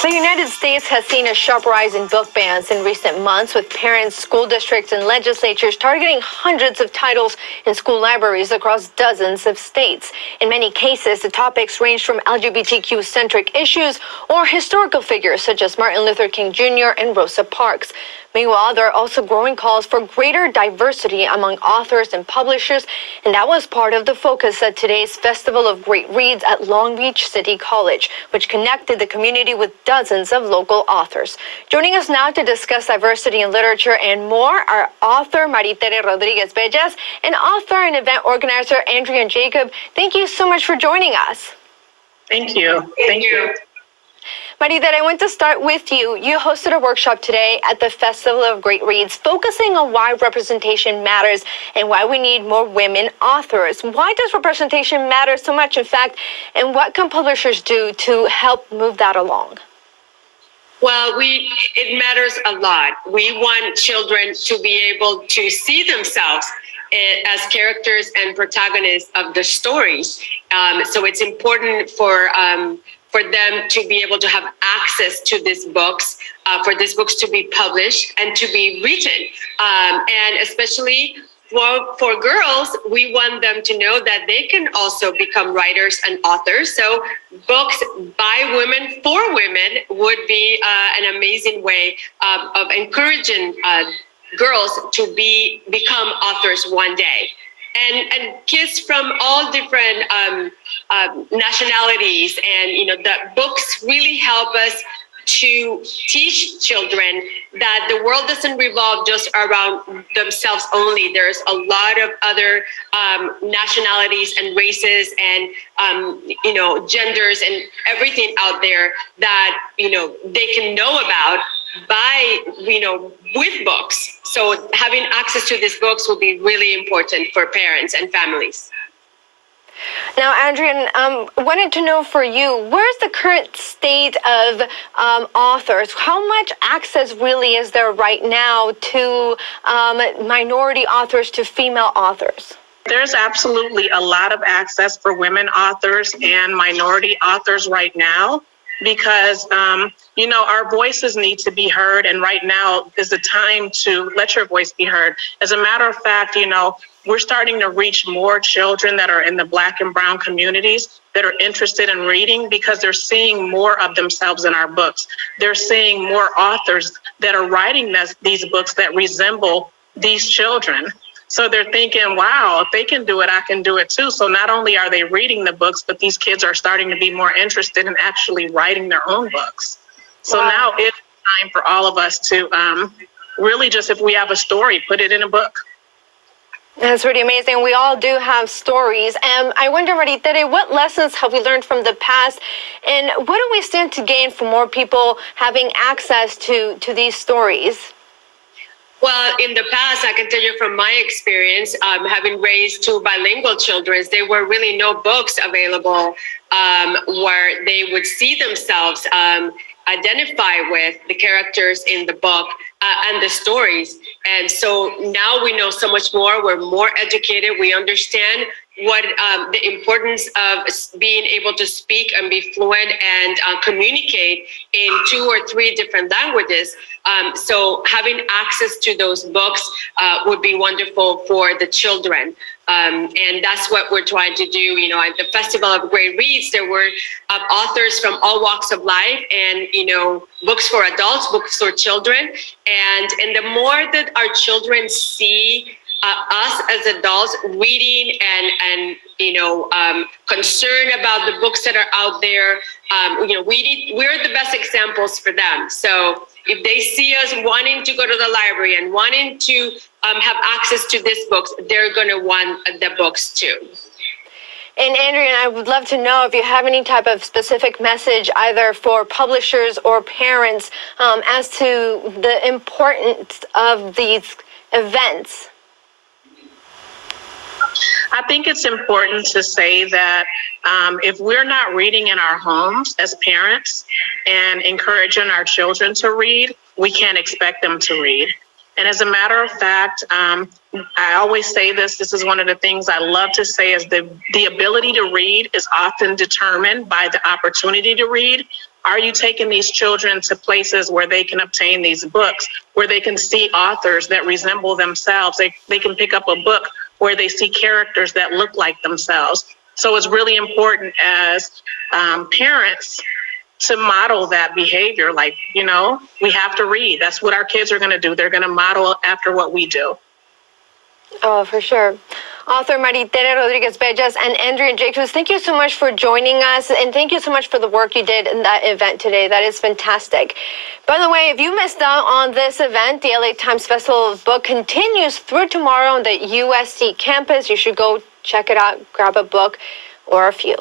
The United States has seen a sharp rise in book bans in recent months, with parents, school districts, and legislatures targeting hundreds of titles in school libraries across dozens of states. In many cases, the topics range from LGBTQ-centric issues or historical figures such as Martin Luther King Jr. and Rosa Parks. Meanwhile, there are also growing calls for greater diversity among authors and publishers, and that was part of the focus at today's Festival of Great Reads at Long Beach City College, which connected the community with dozens of local authors. Joining us now to discuss diversity in literature and more are author Maritere Rodriguez Bellas and author and event organizer Andrean Jacobs. Thank you so much for joining us. Thank you. Thank you. Maritere, I want to start with you. You hosted a workshop today at the Festival of Great Reads, focusing on why representation matters and why we need more women authors. Why does representation matter so much, in fact, and what can publishers do to help move that along? Well, it matters a lot. We want children to be able to see themselves as characters and protagonists of the stories. So it's important for them to be able to have access to these books, for these books to be published and to be written. And especially for girls, we want them to know that they can also become writers and authors. So books by women for women would be an amazing way of encouraging girls to become authors one day. And kids from all different nationalities, and the books really help us to teach children that the world doesn't revolve just around themselves only. There's a lot of other nationalities and races and genders and everything out there that they can know about by with books. So having access to these books will be really important for parents and families. Now, Andrean, wanted to know for you, where's the current state of authors? How much access really is there right now to minority authors, to female authors? There's absolutely a lot of access for women authors and minority authors right now, because, our voices need to be heard. And right now is the time to let your voice be heard. As a matter of fact, we're starting to reach more children that are in the Black and Brown communities that are interested in reading, because they're seeing more of themselves in our books. They're seeing more authors that are writing these books that resemble these children. So they're thinking, wow, if they can do it, I can do it too. So not only are they reading the books, but these kids are starting to be more interested in actually writing their own books. So Wow. Now it's time for all of us to really just, if we have a story, put it in a book. That's really amazing. We all do have stories. And I wonder, Maritere, what lessons have we learned from the past? And what do we stand to gain from more people having access to these stories? Well, in the past, I can tell you from my experience, having raised two bilingual children, there were really no books available where they would see themselves identify with the characters in the book and the stories. And so now we know so much more. We're more educated. We understand what the importance of being able to speak and be fluent and communicate in 2 or 3 different languages. So having access to those books would be wonderful for the children. And that's what we're trying to do. At the Festival of Great Reads, there were authors from all walks of life, and, books for adults, books for children. And the more that our children see us as adults reading and concerned about the books that are out there, we're the best examples for them. So if they see us wanting to go to the library and wanting to have access to these books, they're going to want the books too. And Andrea, I would love to know if you have any type of specific message, either for publishers or parents, as to the importance of these events. I think it's important to say that if we're not reading in our homes as parents and encouraging our children to read, we can't expect them to read. And as a matter of fact, I always say this is one of the things I love to say, is the ability to read is often determined by the opportunity to read. Are you taking these children to places where they can obtain these books, where they can see authors that resemble themselves? They can pick up a book where they see characters that look like themselves. So it's really important as parents to model that behavior. Like, we have to read. That's what our kids are going to do. They're going to model after what we do. Oh, for sure. Author Maritere Rodriguez-Bellas and Andrean Jacobs, thank you so much for joining us, and thank you so much for the work you did in that event today. That is fantastic. By the way, if you missed out on this event, the LA Times Festival of Book continues through tomorrow on the USC campus. You should go check it out, grab a book or a few.